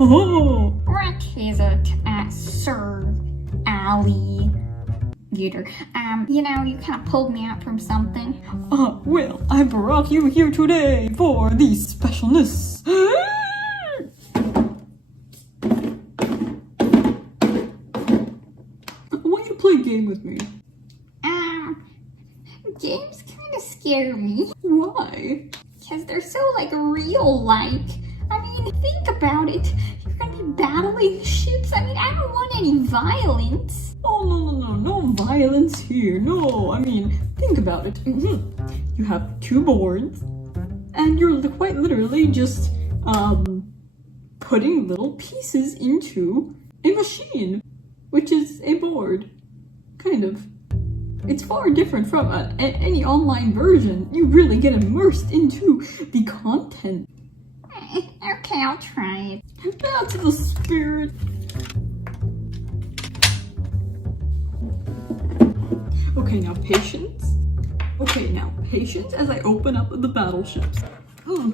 Oh, What is it, Sir Alligator? You know, you kind of pulled me out from something. well, I brought you here today for the specialness. Why don't you play a game with me? Games kind of scare me. Why? Because they're so, like, real-like. I mean, think about it. You're gonna be battling ships. I mean, I don't want any violence. Oh, no violence here. No, I mean, think about it. You have two boards, and you're quite literally just, putting little pieces into a machine, which is a board. Kind of. It's far different from any online version. You really get immersed into the content. Okay, I'll try it. That's the spirit. Okay, now patience. As I open up the battleships. Ow.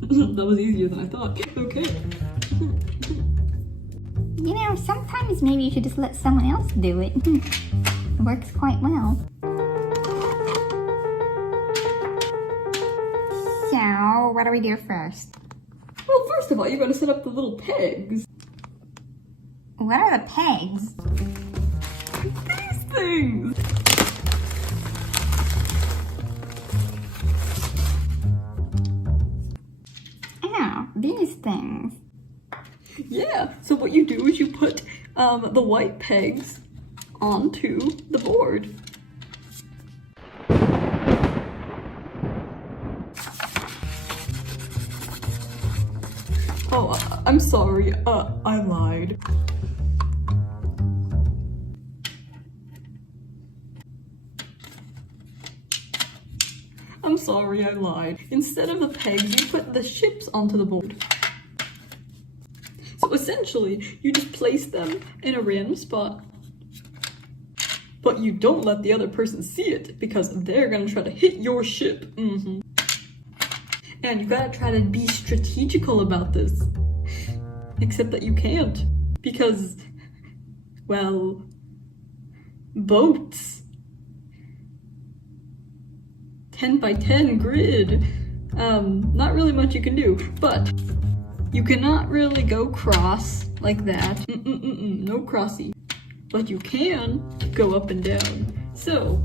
That was easier than I thought. Okay. You know, sometimes maybe you should just let someone else do it. It works quite well. So, what do we do first? Well, first of all, you gotta set up the little pegs. What are the pegs? These things. Ow, these things. Yeah, so what you do is you put the white pegs onto the board. Oh, I'm sorry, I lied. I'm sorry, I lied. Instead of the pegs, you put the ships onto the board. So essentially, you just place them in a random spot, but you don't let the other person see it because they're gonna try to hit your ship. And you gotta try to be strategical about this. Except that you can't because, well, boats. 10 by 10 grid. Not really much you can do, but you cannot really go cross like that. No crossy. But you can go up and down. So,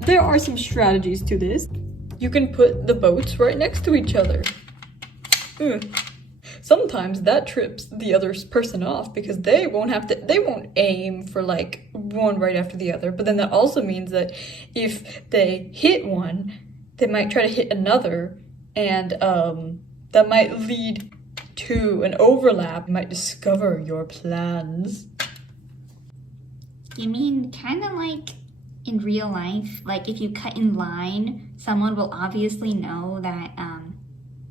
there are some strategies to this. You can put the boats right next to each other. Sometimes that trips the other person off because they won't aim for like one right after the other. But then that also means that if they hit one, they might try to hit another, and that might lead to an overlap. You might discover your plans. You mean kind of like in real life? Like if you cut in line, someone will obviously know that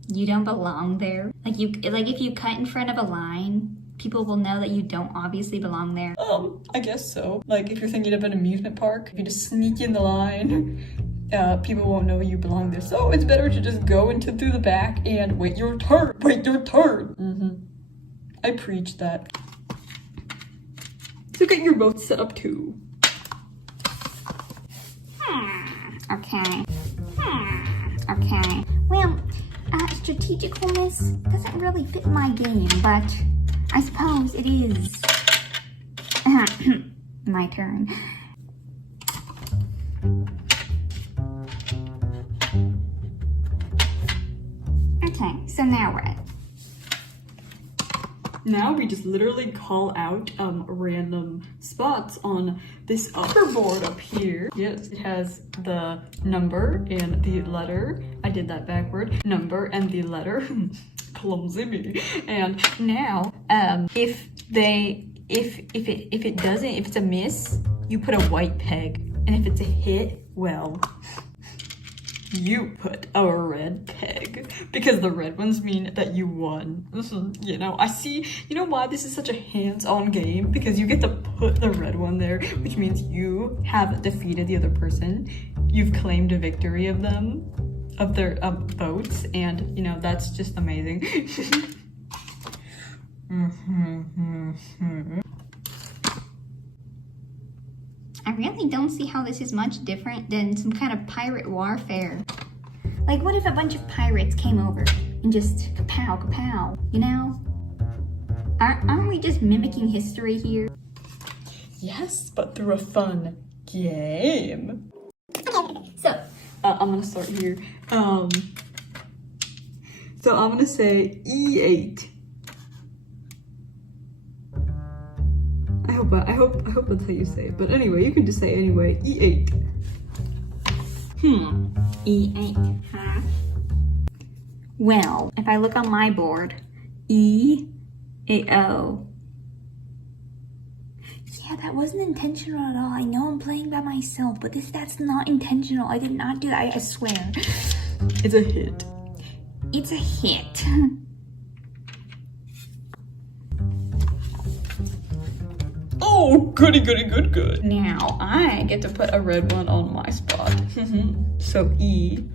you don't belong there. Like if you cut in front of a line, people will know that you don't obviously belong there. I guess so. Like if you're thinking of an amusement park, if you just sneak in the line, people won't know you belong there. So it's better to just go through the back and wait your turn. I preach that. So get your boat set up too. Okay. Okay. Well, strategicalness doesn't really fit my game, but I suppose it is my turn. Okay, so now what? Now we just literally call out random spots on this upper board up here. Yes, it has the number and the letter. I did that backward. Number and the letter. Clumsy me. And now, if it's a miss, you put a white peg. And if it's a hit, well, you put a red peg because the red ones mean that you won. You know, I see, you know why this is such a hands-on game? Because you get to put the red one there, which means you have defeated the other person. You've claimed a victory of them, of their votes, and you know, that's just amazing. I really don't see how this is much different than some kind of pirate warfare. Like, what if a bunch of pirates came over and just kapow, kapow, you know? Aren't we just mimicking history here? Yes, but through a fun game. Okay, so I'm gonna start here. So I'm gonna say E8. I hope that's how you say it. But anyway, you can just say it anyway. E8. E8, huh? Well, if I look on my board, E, A, O. Yeah, that wasn't intentional at all. I know I'm playing by myself, but that's not intentional. I did not do that, I swear. It's a hit. It's a hit. Oh, goody, goody, good, good. Now I get to put a red one on my spot. So E8.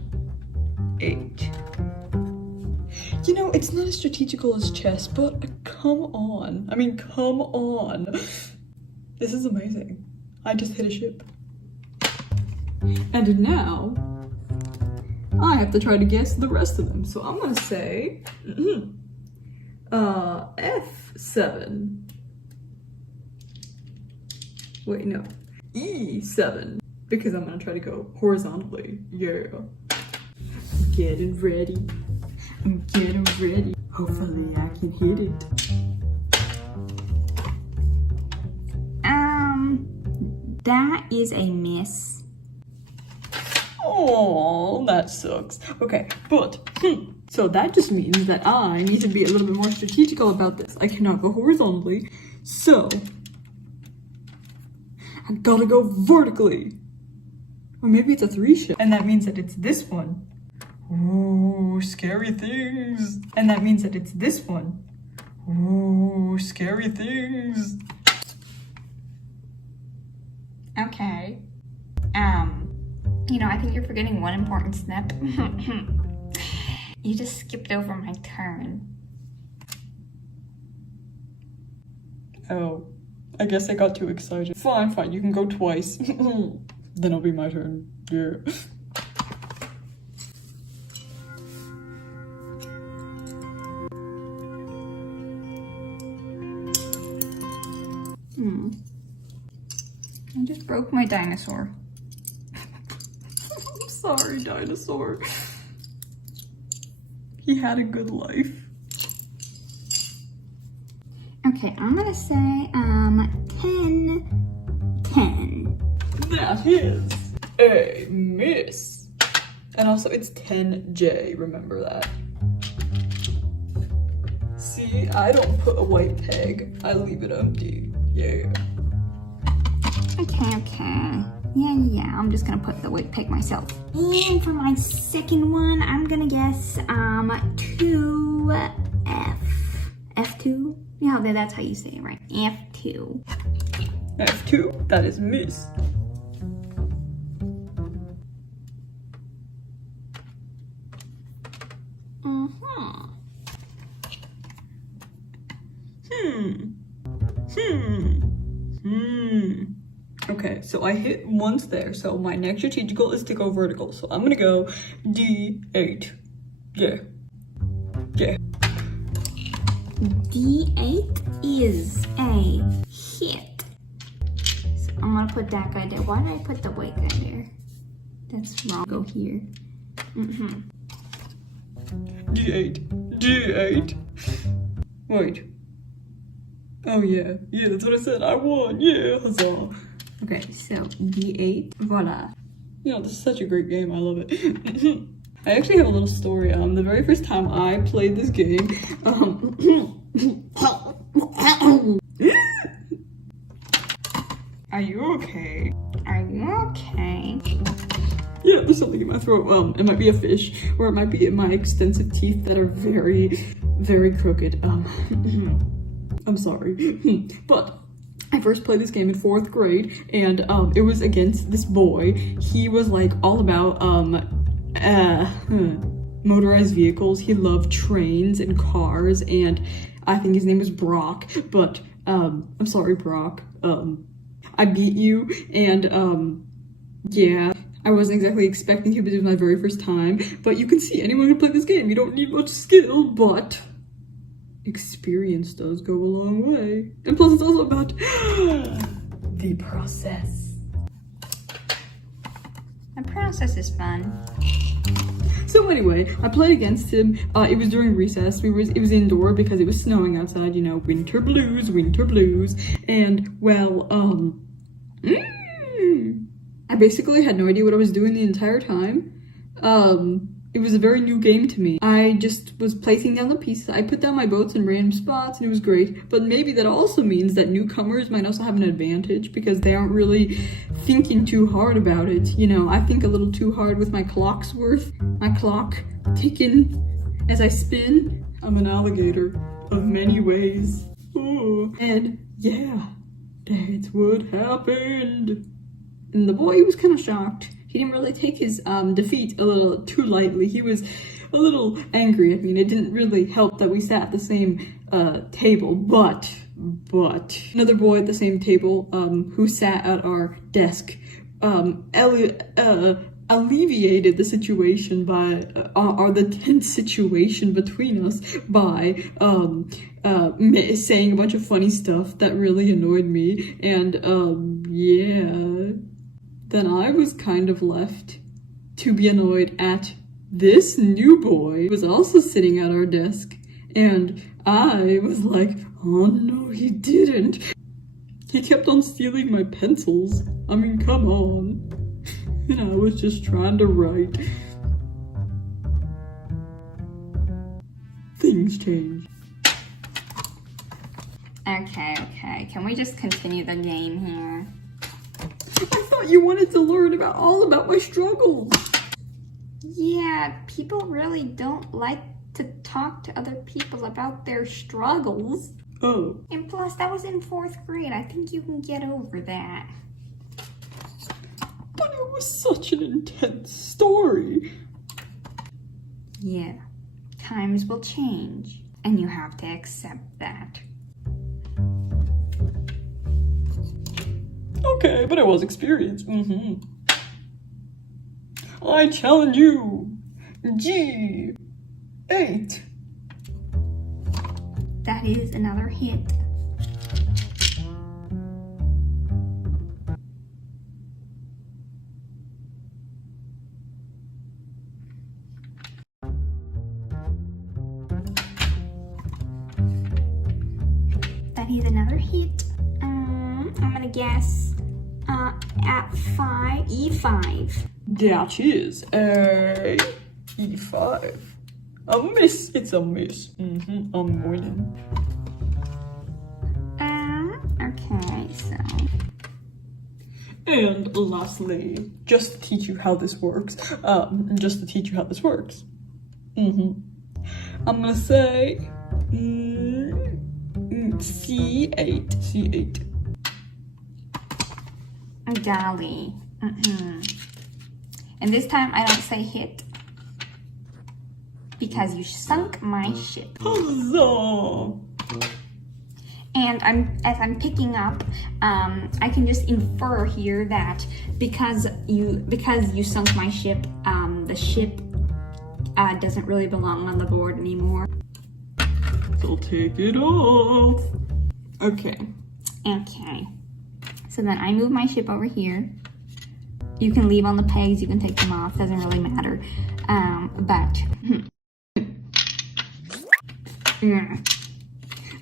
You know, it's not as strategical as chess, but come on. I mean, come on. This is amazing. I just hit a ship. And now, I have to try to guess the rest of them. So I'm gonna say, F7. Wait, no. E7. Because I'm gonna try to go horizontally. Yeah. I'm getting ready. I'm getting ready. Hopefully I can hit it. That is a miss. Oh, that sucks. Okay, but, so that just means that I need to be a little bit more strategical about this. I cannot go horizontally, so I gotta go vertically. Or maybe it's a 3 ship. And that means that it's this one. Ooh, scary things. And that means that it's this one. Ooh, scary things. Okay. You know, I think you're forgetting one important step. You just skipped over my turn. Oh, I guess I got too excited. Fine, you can go twice. Then it'll be my turn. Yeah. I just broke my dinosaur. I'm sorry, dinosaur. He had a good life. Okay, I'm gonna say 10. That is a miss. And also it's 10J, remember that. See, I don't put a white peg, I leave it empty. Yeah. Okay. Yeah, I'm just gonna put the white peg myself. And for my second one, I'm gonna guess 2F. F2? Yeah, that's how you say it, right? F2. F2, that is miss. Okay, so I hit once there, so my next strategical is to go vertical. So I'm gonna go D8. Yeah. D8 is a hit. So I'm gonna put that guy there. Why did I put the white guy there? That's wrong. Go here. D8. Wait. Oh yeah, that's what I said. I won. Yeah, huzzah. Okay, so D8. Voila. You know, this is such a great game. I love it. I actually have a little story. The very first time I played this game, Are you okay? Are you okay? Yeah, There's something in my throat. It might be a fish, or it might be my extensive teeth that are very, very crooked. I'm sorry. But I first played this game in 4th grade, and it was against this boy. He was like all about motorized vehicles. He loved trains and cars, and I think his name was Brock, but I'm sorry, Brock. I beat you, and yeah, I wasn't exactly expecting to, but it was my very first time. But you can see anyone can play this game. You don't need much skill, but experience does go a long way. And plus it's also about the process. The process is fun. So anyway, I played against him. It was during recess. It was indoor because it was snowing outside, you know, winter blues, winter blues. And well, I basically had no idea what I was doing the entire time. It was a very new game to me. I just was placing down the pieces. I put down my boats in random spots and it was great. But maybe that also means that newcomers might also have an advantage because they aren't really thinking too hard about it. You know, I think a little too hard with my clock's worth. My clock ticking as I spin. I'm an alligator of many ways. Ooh. And yeah, that's what happened. And the boy, he was kind of shocked. He didn't really take his defeat a little too lightly. He was a little angry. I mean, it didn't really help that we sat at the same table, but another boy at the same table who sat at our desk alleviated the situation by, or the tense situation between us by saying a bunch of funny stuff that really annoyed me, and yeah. Then I was kind of left to be annoyed at this new boy who was also sitting at our desk. And I was like, oh no, he didn't. He kept on stealing my pencils. I mean, come on. And I was just trying to write. Things change. Okay. Can we just continue the game here? I thought you wanted to learn all about my struggles. Yeah, people really don't like to talk to other people about their struggles. Oh. And plus, that was in 4th grade. I think you can get over that. But it was such an intense story. Yeah, times will change, and you have to accept that. Okay, but it was experience. I challenge you. G8. That is another hit. That is another hit. I'm gonna guess at E5. That is a E5. A miss. It's a miss. I'm winning. Okay, so. And lastly, just to teach you how this works. I'm gonna say C8. C8. Golly. And this time I don't say hit because you sunk my ship. Huzzah! And as I'm picking up, I can just infer here that because you sunk my ship, the ship doesn't really belong on the board anymore. So take it off. Okay. So then I move my ship over here. You can leave on the pegs, you can take them off, doesn't really matter. But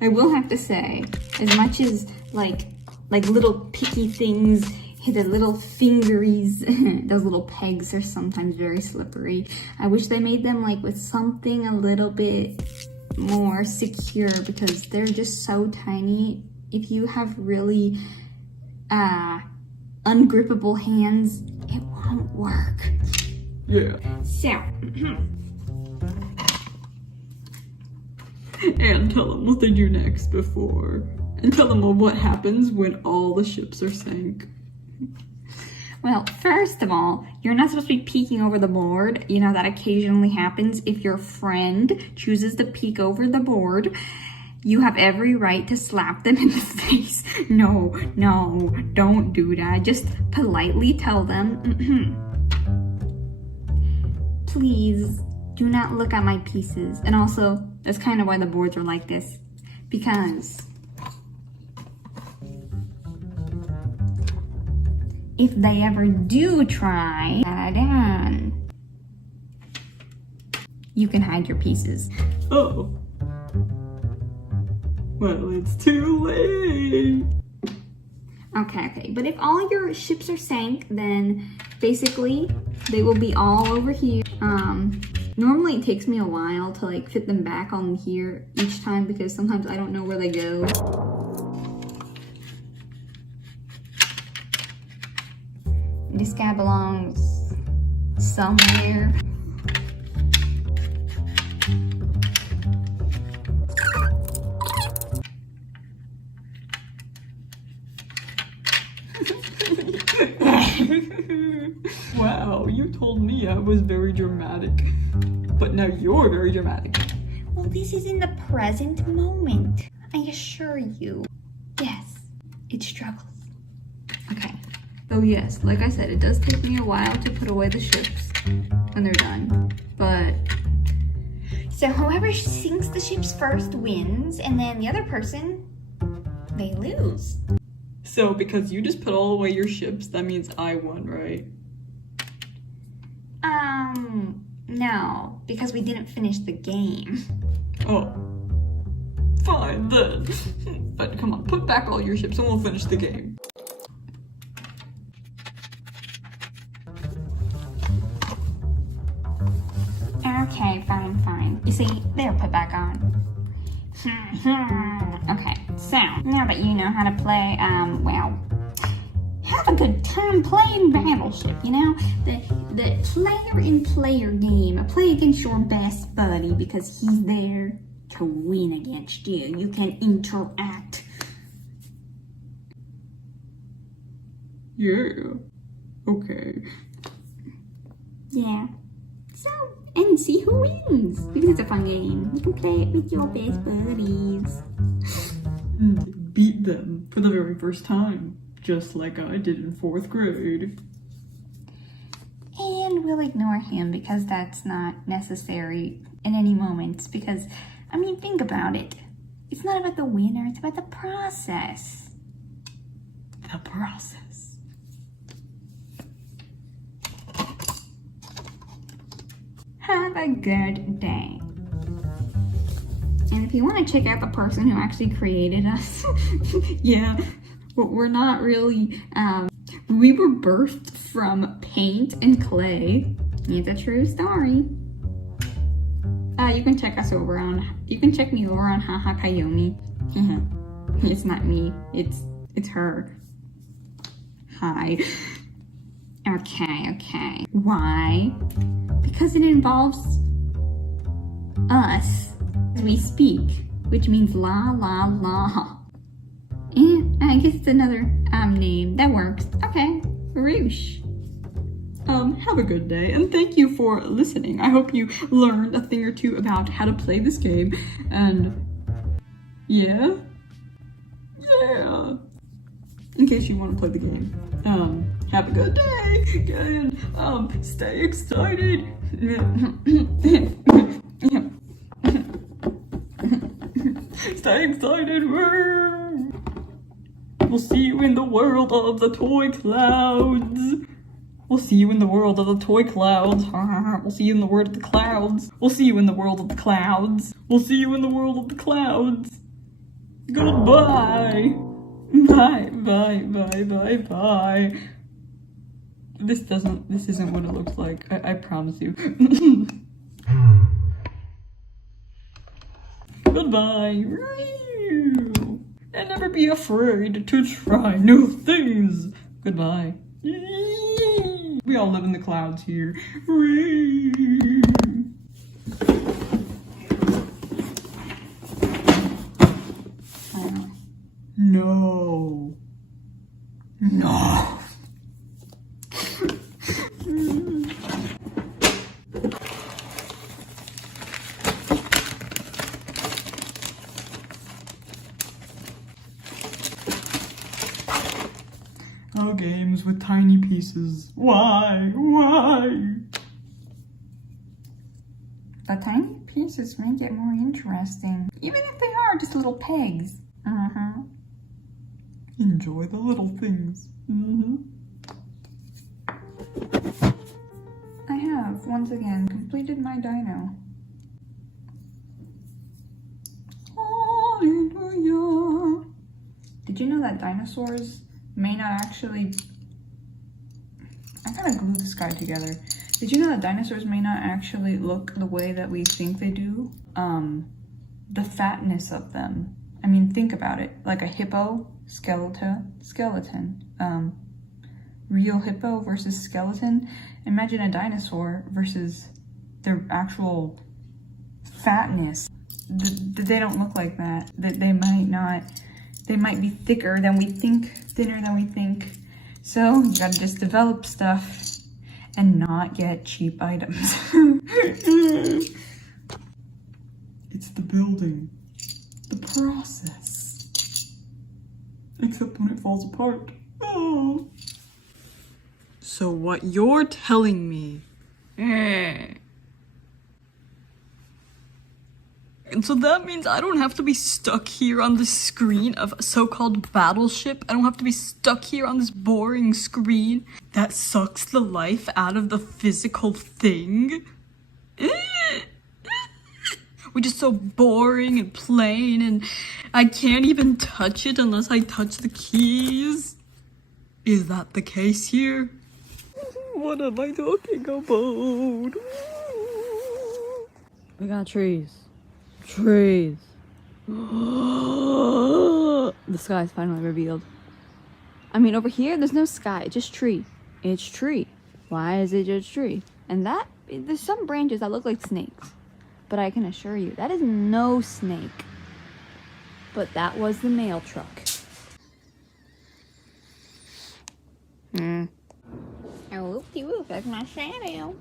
I will have to say, as much as like little picky things, the little fingeries, those little pegs are sometimes very slippery. I wish they made them like with something a little bit more secure because they're just so tiny. If you have really ungrippable hands, it won't work. Yeah. So, And tell them what they do next before. And tell them what happens when all the ships are sank. well, first of all, you're not supposed to be peeking over the board. You know, that occasionally happens if your friend chooses to peek over the board. You have every right to slap them in the face. No, don't do that. Just politely tell them, please do not look at my pieces. And also, that's kind of why the boards are like this. Because if they ever do try, then you can hide your pieces. Oh. Well, it's too late. Okay. But if all your ships are sank, then basically they will be all over here. Normally it takes me a while to like fit them back on here each time because sometimes I don't know where they go. This guy belongs somewhere. Wow, you told me I was very dramatic. But now you're very dramatic. Well, this is in the present moment. I assure you. Yes, it struggles. Okay. Oh yes, like I said, it does take me a while to put away the ships when they're done. But So whoever sinks the ships first wins, and then the other person, they lose. so because you just put all away your ships, that means I won, right? No, because we didn't finish the game. Oh. Fine then. But come on, put back all your ships and we'll finish the game. Okay, fine. You see, they're put back on. Okay, so now that you know how to play, well, have a good time playing Battleship, you know? The player-in-player game. Play against your best buddy because he's there to win against you. You can interact. Yeah. Okay. Yeah. So, and see who wins. Because it's a fun game. You can play it with your best buddies. And beat them for the very first time. Just like I did in 4th grade. And we'll ignore him because that's not necessary in any moments. Because, I mean, think about it. It's not about the winner, it's about the process. The process. Have a good day. And if you want to check out the person who actually created us, Yeah, but we're not really, we were birthed from paint and clay. it's a true story. You can check me over on Haha Kaomi. It's not me, it's her. Hi. Okay. Why? Because it involves us as we speak, which means la la la. I guess it's another name. That works. Okay. Roosh. Have a good day, and thank you for listening. I hope you learned a thing or two about how to play this game, and yeah. In case you want to play the game. Have a good day, and stay excited. Stay excited. We'll see you in the world of the toy clouds. We'll see you in the world of the toy clouds. We'll see you in the world of the clouds. We'll see you in the world of the clouds. We'll see you in the world of the clouds. Goodbye. Bye. This isn't what it looks like. I promise you. Goodbye. And never be afraid to try new things. Goodbye. We all live in the clouds here. Whee! No. No. Oh, games with tiny pieces. Why? Why? The tiny pieces make it more interesting, even if they are just little pegs. Enjoy the little things. I have, once again, completed my dino. Hallelujah. Did you know that dinosaurs may not actually... I gotta glue this guy together. Did you know that dinosaurs may not actually look the way that we think they do? The fatness of them. I mean, think about it. Like a hippo, skeleton. Real hippo versus skeleton. Imagine a dinosaur versus their actual fatness. They don't look like that. They might not. They might be thicker than we think, thinner than we think. So you gotta just develop stuff and not get cheap items. It's the building. The process. Except when it falls apart. Oh. So what you're telling me... And so that means I don't have to be stuck here on the screen of a so-called battleship. I don't have to be stuck here on this boring screen that sucks the life out of the physical thing. We're just so boring and plain, and I can't even touch it unless I touch the keys. Is that the case here? What am I talking about? We got trees. Trees. The sky is finally revealed. I mean, over here, there's no sky, just tree. It's tree. Why is it just tree? And that, there's some branches that look like snakes. But I can assure you, that is no snake. But that was the mail truck. Oh, whoop-de-whoop, that's my shadow.